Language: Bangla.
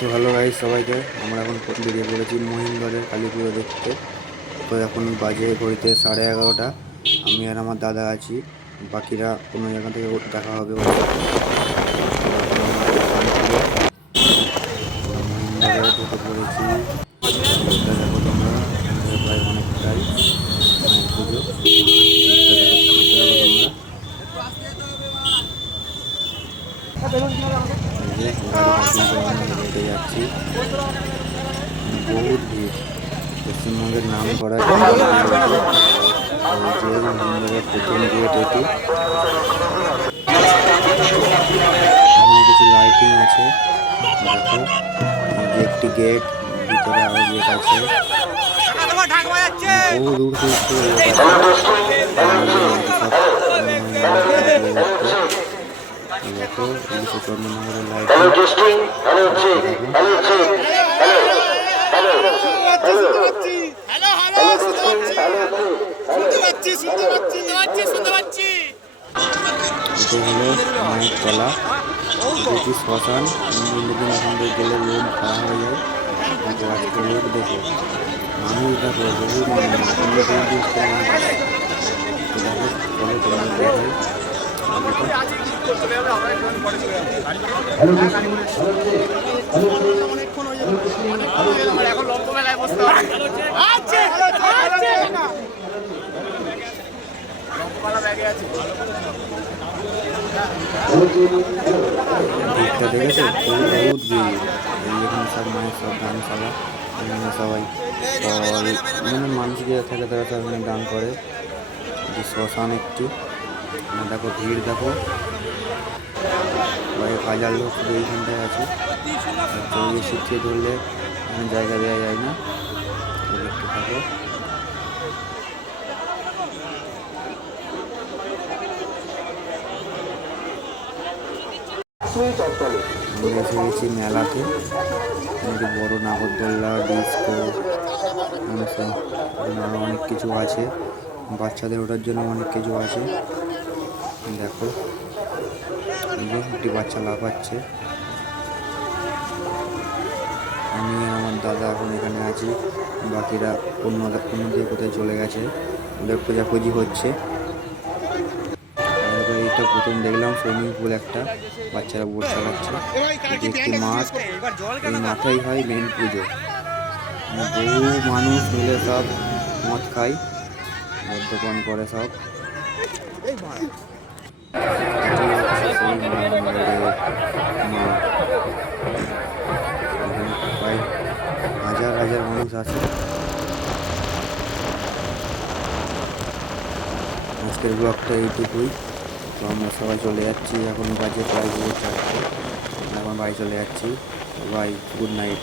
তো হ্যালো গাইস সবাইকে, আমরা এখন বেরিয়ে পড়েছি মহিমগড়ের কালী পুজো দেখতে। তো এখন বাজে ঘড়িতে 11:30। আমি আর আমার দাদা আছি, বাকিরা কোনো জায়গা থেকে দেখা হবে ওর সাথে। তো এখন আমরা মহিমগড়ে ঢুকে পড়েছি। ভিড়টা দেখো তোমরা, আমাদের প্রায় অনেকটাই মায়ের পুজো। ভিড়টা দেখো তোমরা, গাড়ি পার্কিং করে আমরা হেঁটে যাচ্ছি। বহুত ভিড়। পশ্চিমবঙ্গের নাম করা যে মহিমগড়ের প্রথম গেট এটি। এখানে কিছু লাইটিং আছে, দেখো এই যে একটি গেট, ভিতরে আরো গেট আছে। বহু দূর থেকে দেখো উনিশশো চন্দ্রনগরের লাইটিং। এটা হলো মায়ের তলা, এটি শ্মশান। দিন এখান থেকে গেলে লোক খাওয়া হয়ে যায়। দেখো আজকে লোক দেখো, মানুষ দেখো, বহু মানুষ। দেখো চলো তোমাদের দেখাই। ভিড়টা দেখেছো, বহুত ভিড়। এখানে সব মায়ের সব দানশালা, এখানে সবাই মানে মানুষ যে থাকে তারা সব এখানে দান করে। যে শ্মশান একটি, দেখো ভিড় দেখো, কয়েক হাজার লোক শুধু এইখানটায় আছে। চড়িয়ে শিখিয়ে ধরলে এখানে জায়গা দেওয়া যায় না। দেখতে থাকো। আমরা এসে গেছি মেলাতে। এখানে বড় নাগরদোল্লা, ডিস্কো, আরো অনেক কিছু আছে। বাচ্চাদের ওঠার জন্য অনেক কিছু আছে। দেখো একটি বাচ্চা লাফাচ্ছে। আমি আর আমার দাদা এখন এখানে আছি, বাকিরা অন্য দিয়ে কোথায় চলে গেছে। ওদের খোঁজাখুঁজি হচ্ছে। এইটা প্রথম দেখলাম সুইমিং পুল, একটা বাচ্চারা বোট চালাচ্ছে। একটি মাঠ, এই মাঠেই হয় মেন পুজো। বহু মানুষ মিলে সব মদ খায়, মদ্যপান করে সব। প্রায় হাজার হাজার মানুষ আছে। আজকের ব্লগটা এইটুকুই। তো আমরা সবাই চলে যাচ্ছি, এখন বাজে প্রায় 4:30। এখন বাড়ি চলে যাচ্ছি। Bye, good night.